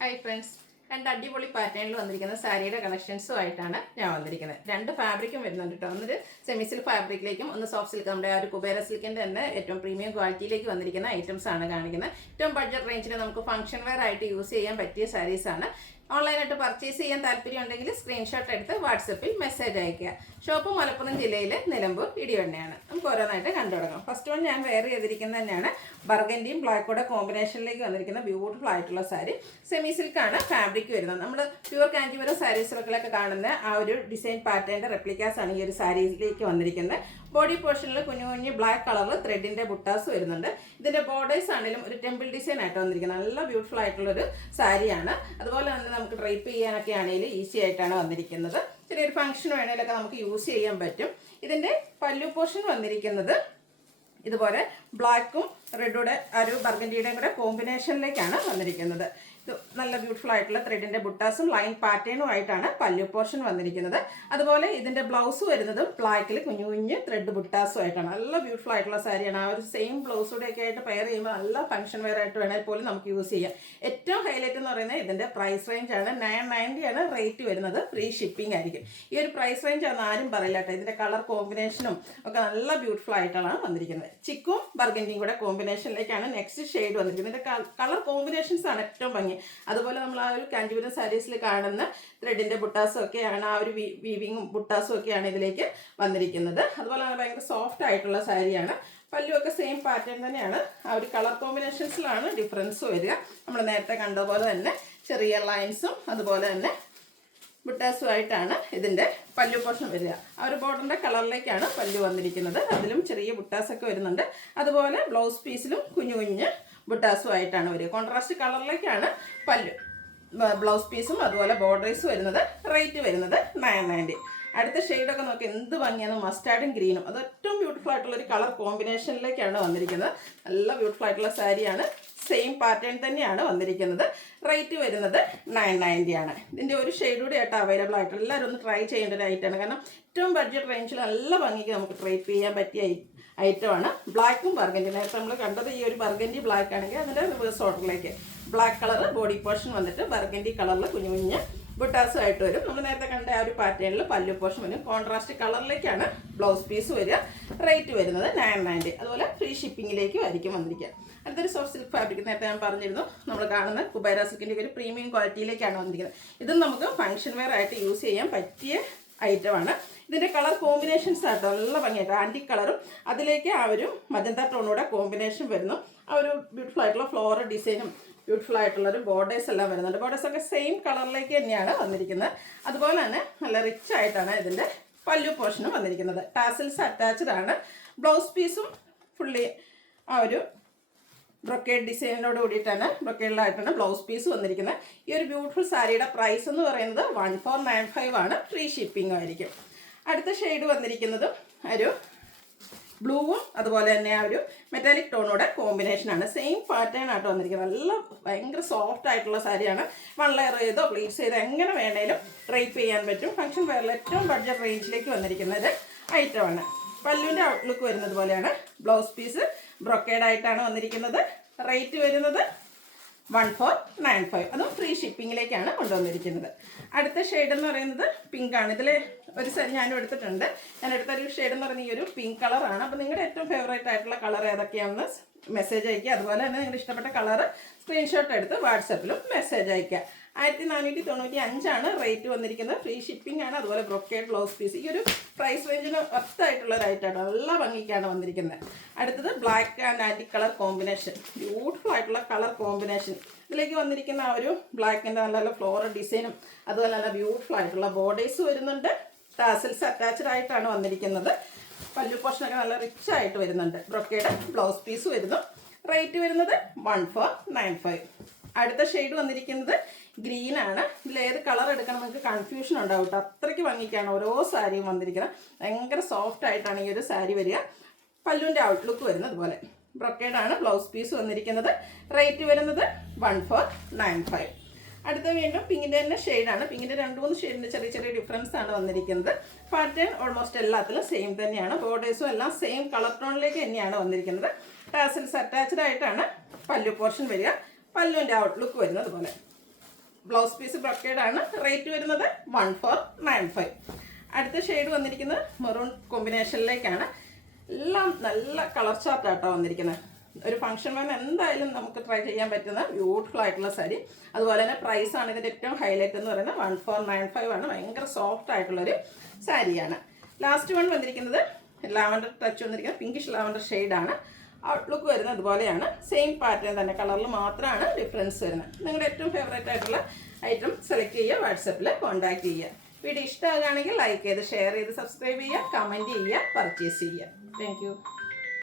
Hi friends, രണ്ട് അടിപൊളി പാറ്റേണിൽ വന്നിരിക്കുന്ന സാരിയുടെ കളക്ഷൻസുമായിട്ടാണ് ഞാൻ വന്നിരിക്കുന്നത്. രണ്ട് ഫാബ്രിക്കും വരുന്നുണ്ട് കേട്ടോ. ഒന്നൊരു സെമി സിൽക്ക് ഫാബ്രിക്കിലേക്കും ഒന്ന് സോഫ്റ്റ് സിൽക്ക്, നമ്മുടെ ആ ഒരു കുബേര സിൽക്കിൻ്റെ തന്നെ ഏറ്റവും പ്രീമിയം ക്വാളിറ്റിയിലേക്ക് വന്നിരിക്കുന്ന ഐറ്റംസ് ആണ് കാണിക്കുന്നത്. ഏറ്റവും ബഡ്ജറ്റ് റേഞ്ചിൽ നമുക്ക് ഫംഗ്ഷൻ വെയർ ആയിട്ട് യൂസ് ചെയ്യാൻ പറ്റിയ സാരീസാണ്. ഓൺലൈനായിട്ട് പർച്ചേസ് ചെയ്യാൻ താല്പര്യം ഉണ്ടെങ്കിൽ സ്ക്രീൻഷോട്ട് എടുത്ത് വാട്സപ്പിൽ മെസ്സേജ് അയയ്ക്കുക. ഷോപ്പ് മലപ്പുറം ജില്ലയിലെ നിലമ്പൂർ ഇടിവണ്ണയാണ്. നമുക്ക് ഓരോന്നായിട്ട് കണ്ടു തുടങ്ങാം. ഫസ്റ്റ് വൺ ഞാൻ വെയർ ചെയ്തിരിക്കുന്നത് തന്നെയാണ് ബർഗൻഡിയും ബ്ലാക്കോടെ കോമ്പിനേഷനിലേക്ക് വന്നിരിക്കുന്ന ബ്യൂട്ടിഫുൾ ആയിട്ടുള്ള സാരി. സെമി സിൽക്കാണ് ഫാബ്രിക് വരുന്നത്. നമ്മൾ പ്യുവർ കാഞ്ചീപുരം സാരീസുകളൊക്കെ കാണുന്ന ആ ഒരു ഡിസൈൻ പാറ്റേണിൻ്റെ റെപ്ലിക്കാസ് ആണ് ഈ ഒരു സാരിയിലേക്ക് വന്നിരിക്കുന്നത്. ബോഡി പോർഷനിൽ കുഞ്ഞു കുഞ്ഞു ബ്ലാക്ക് കളറിൽ ത്രെഡിൻ്റെ ബുട്ടാസ് വരുന്നുണ്ട്. ഇതിൻ്റെ ബോർഡേഴ്സ് ആണെങ്കിലും ഒരു ടെമ്പിൾ ഡിസൈൻ ആയിട്ട് വന്നിരിക്കുന്നത്. നല്ല ബ്യൂട്ടിഫുൾ ആയിട്ടുള്ളൊരു സാരിയാണ്. അതുപോലെ തന്നെ നമുക്ക് ഡ്രൈപ്പ് ചെയ്യാനൊക്കെ ആണെങ്കിലും ഈസി ആയിട്ടാണ് വന്നിരിക്കുന്നത്. ചെറിയൊരു ഫംഗ്ഷൻ വേണേലൊക്കെ നമുക്ക് യൂസ് ചെയ്യാൻ പറ്റും. ഇതിൻ്റെ പല്ലു പോർഷൻ വന്നിരിക്കുന്നത് ഇതുപോലെ ബ്ലാക്കും റെഡുടെ ഒരു ബർഗൻഡിയുടെയും കൂടെ കോമ്പിനേഷനിലേക്കാണ് വന്നിരിക്കുന്നത്. ഇത് നല്ല ബ്യൂട്ടിഫുൾ ആയിട്ടുള്ള ത്രെഡിൻ്റെ ബുട്ടാസും ലൈൻ പാറ്റേണും ആയിട്ടാണ് പല്ലു പോർഷൻ വന്നിരിക്കുന്നത്. അതുപോലെ ഇതിൻ്റെ ബ്ലൗസ് വരുന്നതും ബ്ലാക്കിൽ കുഞ്ഞു കുഞ്ഞ് ത്രെഡ് ബുട്ടാസും ആയിട്ടാണ്. നല്ല ബ്യൂട്ടിഫുൾ ആയിട്ടുള്ള സാരിയാണ്. ആ ഒരു സെയിം ബ്ലൗസൂടെ ഒക്കെ ആയിട്ട് പെയർ ചെയ്യുമ്പോൾ നല്ല ഫംഗ്ഷൻ വെയർ ആയിട്ട് വേണേൽ പോലും നമുക്ക് യൂസ് ചെയ്യാം. ഏറ്റവും ഹൈലൈറ്റ് എന്ന് പറയുന്നത് ഇതിൻ്റെ പ്രൈസ് റേഞ്ച് ആണ്. 990 ആണ് റേറ്റ് വരുന്നത്. ഫ്രീ ഷിപ്പിംഗ് ആയിരിക്കും. ഈ ഒരു പ്രൈസ് റേഞ്ച് ആണെന്ന് ആരും പറയില്ല കേട്ടോ. ഇതിൻ്റെ കളർ കോമ്പിനേഷനും ഒക്കെ നല്ല ബ്യൂട്ടിഫുൾ ആയിട്ടാണ് വന്നിരിക്കുന്നത്. ചിക്കും ബർഗൻഡിയും കൂടെ കോമ്പിനേഷനിലേക്കാണ് നെക്സ്റ്റ് ഷെയ്ഡ് വന്നിരിക്കുന്നത്. ഇതിൻ്റെ കളർ കോമ്പിനേഷൻസ് ആണ് ഏറ്റവും ഭംഗി. അതുപോലെ നമ്മൾ ആ ഒരു കാഞ്ചീപുരം സാരീസിൽ കാണുന്ന ത്രെഡിൻ്റെ ബുട്ടാസും ഒക്കെയാണ്, ആ ഒരു വീവിങ്ങും ബുട്ടാസും ഒക്കെയാണ് ഇതിലേക്ക് വന്നിരിക്കുന്നത്. അതുപോലെ തന്നെ ഭയങ്കര സോഫ്റ്റ് ആയിട്ടുള്ള സാരിയാണ്. പല്ലുമൊക്കെ സെയിം പാറ്റേൺ തന്നെയാണ്. ആ ഒരു കളർ കോമ്പിനേഷൻസിലാണ് ഡിഫറൻസ് വരിക. നമ്മൾ നേരത്തെ കണ്ടതുപോലെ തന്നെ ചെറിയ ലൈൻസും അതുപോലെ തന്നെ ബുട്ടാസുമായിട്ടാണ് ഇതിൻ്റെ പല്ലു പോർഷൻ വരിക. ആ ഒരു ബോർഡറിൻ്റെ കളറിലേക്കാണ് പല്ലു വന്നിരിക്കുന്നത്. അതിലും ചെറിയ ബുട്ടാസൊക്കെ വരുന്നുണ്ട്. അതുപോലെ ബ്ലൗസ് പീസിലും കുഞ്ഞു കുഞ്ഞ് ബുട്ടാസുമായിട്ടാണ് വരിക. കോൺട്രാസ്റ്റ് കളറിലേക്കാണ് പല്ലു, ബ്ലൗസ് പീസും അതുപോലെ ബോർഡേഴ്സ് വരുന്നത്. റേറ്റ് വരുന്നത് 990. അടുത്ത ഷെയ്ഡൊക്കെ നോക്കി എന്ത് ഭംഗിയാണ്. മസ്റ്റാർഡും ഗ്രീനും അത് ഏറ്റവും ബ്യൂട്ടിഫുൾ ആയിട്ടുള്ളൊരു കളർ കോമ്പിനേഷനിലേക്കാണ് വന്നിരിക്കുന്നത്. നല്ല ബ്യൂട്ടിഫുൾ ആയിട്ടുള്ള സാരിയാണ്. സെയിം പാറ്റേൺ തന്നെയാണ് വന്നിരിക്കുന്നത്. റേറ്റ് വരുന്നത് 990 ആണ്. ഇതിൻ്റെ ഒരു ഷെയ്ഡ് കൂടി ആയിട്ട് അവൈലബിൾ ആയിട്ട് എല്ലാവരും ഒന്ന് ട്രൈ ചെയ്യേണ്ട ഒരു ഐറ്റമാണ്. കാരണം ഏറ്റവും ബഡ്ജറ്റ് റേഞ്ചിൽ നല്ല ഭംഗിക്ക് നമുക്ക് ട്രൈപ്പ് ചെയ്യാൻ പറ്റിയ ഐറ്റമാണ്. ബ്ലാക്കും ബർഗൻഡി. നേരത്തെ നമ്മൾ കണ്ടത് ഈ ഒരു ബർഗൻഡി ബ്ലാക്ക് ആണെങ്കിൽ അതിൻ്റെ റിവേഴ്സ് ഓർഡറിലേക്ക് ബ്ലാക്ക് കളർ ബോഡി പോർഷൻ വന്നിട്ട് ബർഗൻഡി കളറിൽ കുഞ്ഞു കുഞ്ഞ് ബുട്ടാസും ആയിട്ട് വരും. നമ്മൾ നേരത്തെ കണ്ട ആ ഒരു പാറ്റേണിൽ പല്ലു പോർഷൻ വരും. കോൺട്രാസ്റ്റ് കളറിലേക്കാണ് ബ്ലൗസ് പീസ് വരിക. റേറ്റ് വരുന്നത് 990. അതുപോലെ ഫ്രീ ഷിപ്പിങ്ങിലേക്കും ആയിരിക്കും വന്നിരിക്കുക. അടുത്തൊരു സോഫ്റ്റ് സിൽക്ക് ഫാബ്രിക് നേരത്തെ ഞാൻ പറഞ്ഞിരുന്നു. നമ്മൾ കാണുന്ന കുബേര സിൽക്കിൻ്റെ ഒരു പ്രീമിയം ക്വാളിറ്റിയിലേക്കാണ് വന്നിരിക്കുന്നത്. ഇതും നമുക്ക് ഫംഗ്ഷൻ വെയർ ആയിട്ട് യൂസ് ചെയ്യാൻ പറ്റിയ ഐറ്റമാണ്. ഇതിൻ്റെ കളർ കോമ്പിനേഷൻസ് ആയിട്ട് നല്ല ഭംഗിയായിട്ട് ആൻറ്റിക് കളറും അതിലേക്ക് ആ ഒരു മജന്ത ടോണൂടെ കോമ്പിനേഷൻ വരുന്നു. ആ ഒരു ബ്യൂട്ടിഫുൾ ആയിട്ടുള്ള ഫ്ലോറൽ ഡിസൈനും ബ്യൂട്ടിഫുൾ ആയിട്ടുള്ളൊരു ബോർഡേഴ്സ് എല്ലാം വരുന്നുണ്ട്. ബോർഡേഴ്സൊക്കെ സെയിം കളറിലേക്ക് തന്നെയാണ് വന്നിരിക്കുന്നത്. അതുപോലെ തന്നെ നല്ല റിച്ച് ആയിട്ടാണ് ഇതിൻ്റെ പല്ലു പോർഷനും വന്നിരിക്കുന്നത്. ടാസിൽസ് അറ്റാച്ച്ഡ് ആണ്. ബ്ലൗസ് പീസും ഫുള്ളി ആ ഒരു ബ്രൊക്കേഡ് ഡിസൈനിനോട് കൂടിയിട്ടാണ്, ബ്രൊക്കേഡിലായിട്ടാണ് ബ്ലൗസ് പീസ് വന്നിരിക്കുന്നത്. ഈ ഒരു ബ്യൂട്ടിഫുൾ സാരിയുടെ പ്രൈസ് എന്ന് പറയുന്നത് 1495 ആണ്. ഫ്രീ ഷിപ്പിംഗ് ആയിരിക്കും. അടുത്ത ഷെയ്ഡ് വന്നിരിക്കുന്നത് ഒരു ബ്ലൂവും അതുപോലെ തന്നെ ആ ഒരു മെറ്റാലിക് ടോണോടെ കോമ്പിനേഷനാണ്. സെയിം പാറ്റേൺ ആയിട്ട് വന്നിരിക്കുന്നത്. നല്ല ഭയങ്കര സോഫ്റ്റ് ആയിട്ടുള്ള സാരിയാണ്. 1 ലെയർ ചെയ്തോ പ്ലീറ്റ്സ് ചെയ്തോ എങ്ങനെ വേണേലും ഡ്രൈപ്പ് ചെയ്യാൻ പറ്റും. ഫംഗ്ഷൻ വെയറിൽ ഏറ്റവും ബഡ്ജറ്റ് റേഞ്ചിലേക്ക് വന്നിരിക്കുന്നത് ഐറ്റമാണ്. പല്ലുവിൻ്റെ ഔട്ട്ലുക്ക് വരുന്നത് പോലെയാണ്. ബ്ലൗസ് പീസ് ബ്രൊക്കേഡ് ആയിട്ടാണ് വന്നിരിക്കുന്നത്. റേറ്റ് വരുന്നത് 1495. അതും ഫ്രീ ഷിപ്പിങ്ങിലേക്കാണ് കൊണ്ടുവന്നിരിക്കുന്നത്. അടുത്ത ഷെയ്ഡ് എന്ന് പറയുന്നത് പിങ്ക് ആണ്. ഇതിൽ ഒരു ഞാനും എടുത്തിട്ടുണ്ട്. ഞാൻ എടുത്തൊരു ഷെയ്ഡ് എന്ന് പറയുന്നത് ഈ ഒരു പിങ്ക് കളറാണ്. അപ്പോൾ നിങ്ങളുടെ ഏറ്റവും ഫേവറേറ്റ് ആയിട്ടുള്ള കളർ ഏതൊക്കെയാണെന്ന് മെസ്സേജ് അയയ്ക്കുക. അതുപോലെ തന്നെ നിങ്ങളുടെ ഇഷ്ടപ്പെട്ട കളർ സ്ക്രീൻഷോട്ട് എടുത്ത് വാട്സപ്പിലും മെസ്സേജ് അയയ്ക്കുക. 1495 ആണ് റേറ്റ് വന്നിരിക്കുന്നത്. ഫ്രീ ഷിപ്പിംഗ് ആണ്. അതുപോലെ ബ്രൊക്കേഡ് ബ്ലൗസ് പീസ്. ഈ ഒരു പ്രൈസ് റേഞ്ചിന് ഒത്തായിട്ടുള്ള ഒരു ഐറ്റമാണ്. നല്ല ഭംഗിക്കാണ് വന്നിരിക്കുന്നത്. അടുത്തത് black and antique colour combination. Beautiful ആയിട്ടുള്ള കളർ കോമ്പിനേഷൻ. ഇതിലേക്ക് വന്നിരിക്കുന്ന ആ ഒരു ബ്ലാക്കിൻ്റെ നല്ല നല്ല ഫ്ലോറൽ ഡിസൈനും അതുപോലെ നല്ല ബ്യൂട്ടിഫുൾ ആയിട്ടുള്ള ബോർഡേഴ്സ് വരുന്നുണ്ട്. ടാസിൽസ് അറ്റാച്ച്ഡ് ആയിട്ടാണ് വന്നിരിക്കുന്നത്. പല്ലു പോർഷനൊക്കെ നല്ല റിച്ച് ആയിട്ട് വരുന്നുണ്ട്. ബ്രൊക്കേഡ് ബ്ലൗസ് പീസ് വരുന്നു. റേറ്റ് വരുന്നത് 1495. അടുത്ത ഷെയ്ഡ് വന്നിരിക്കുന്നത് ഗ്രീൻ ആണ്. ഇതിലേത് കളർ എടുക്കണം നിങ്ങൾക്ക് കൺഫ്യൂഷൻ ഉണ്ടാവും കേട്ടോ. അത്രയ്ക്ക് ഭംഗിക്കാണ് ഓരോ സാരിയും വന്നിരിക്കുന്നത്. ഭയങ്കര സോഫ്റ്റ് ആയിട്ടാണ് ഈ ഒരു സാരി വരിക. പല്ലുവിൻ്റെ ഔട്ട്ലുക്ക് വരുന്നത് പോലെ ബ്രൊക്കേഡാണ് ബ്ലൗസ് പീസ് വന്നിരിക്കുന്നത്. റേറ്റ് വരുന്നത് 1495. അടുത്ത വീണ്ടും പിങ്കിൻ്റെ തന്നെ ഷെയ്ഡാണ്. പിങ്കിൻ്റെ 2-3 ഷെയ്ഡിൻ്റെ ചെറിയ ചെറിയ ഡിഫറൻസ് ആണ് വന്നിരിക്കുന്നത്. പാറ്റേൺ ഓൾമോസ്റ്റ് എല്ലാത്തിലും സെയിം തന്നെയാണ്. ബോർഡേഴ്സും എല്ലാം സെയിം കളർ ടോണിലേക്ക് തന്നെയാണ് വന്നിരിക്കുന്നത്. ടാസിൽസ് അറ്റാച്ച്ഡ് ആയിട്ടാണ് പല്ലു പോർഷൻ വരിക. പല്ലുവിൻ്റെ ഔട്ട്ലുക്ക് വരുന്നത് പോലെ ബ്ലൗസ് പീസ് ബ്രൊക്കേഡാണ്. റേറ്റ് വരുന്നത് 1495. അടുത്ത ഷെയ്ഡ് വന്നിരിക്കുന്നത് മെറൂൺ കോമ്പിനേഷനിലേക്കാണ്. എല്ലാം നല്ല കളർ ചാർട്ടാട്ടോ വന്നിരിക്കുന്നത്. ഒരു ഫംഗ്ഷൻ വേണം എന്തായാലും നമുക്ക് ട്രൈ ചെയ്യാൻ പറ്റുന്ന ബ്യൂട്ടിഫുൾ ആയിട്ടുള്ള സാരി. അതുപോലെ തന്നെ പ്രൈസാണ് ഇതിൻ്റെ ഏറ്റവും ഹൈലൈറ്റ് എന്ന് പറയുന്നത് 1495 ആണ്. ഭയങ്കര സോഫ്റ്റ് ആയിട്ടുള്ളൊരു സാരിയാണ്. ലാസ്റ്റ് വൺ വന്നിരിക്കുന്നത് ലാവൻഡർ ടച്ച് വന്നിരിക്കുന്നത് പിങ്കിഷ് ലാവൻഡർ ഷെയ്ഡാണ്. ഔട്ട്ലുക്ക് വരുന്നത് അതുപോലെയാണ്. സെയിം പാറ്റേൺ തന്നെ, കളറിൽ മാത്രമാണ് ഡിഫറൻസ് വരുന്നത്. നിങ്ങളുടെ ഏറ്റവും ഫേവറേറ്റ് ആയിട്ടുള്ള ഐറ്റം സെലക്ട് ചെയ്യുക, വാട്സപ്പിൽ കോൺടാക്ട് ചെയ്യുക. വീഡിയോ ഇഷ്ടമാകുകയാണെങ്കിൽ ലൈക്ക് ചെയ്ത് ഷെയർ ചെയ്ത് സബ്സ്ക്രൈബ് ചെയ്യുക, കമൻറ്റ് ചെയ്യുക, പർച്ചേസ് ചെയ്യുക. Thank you.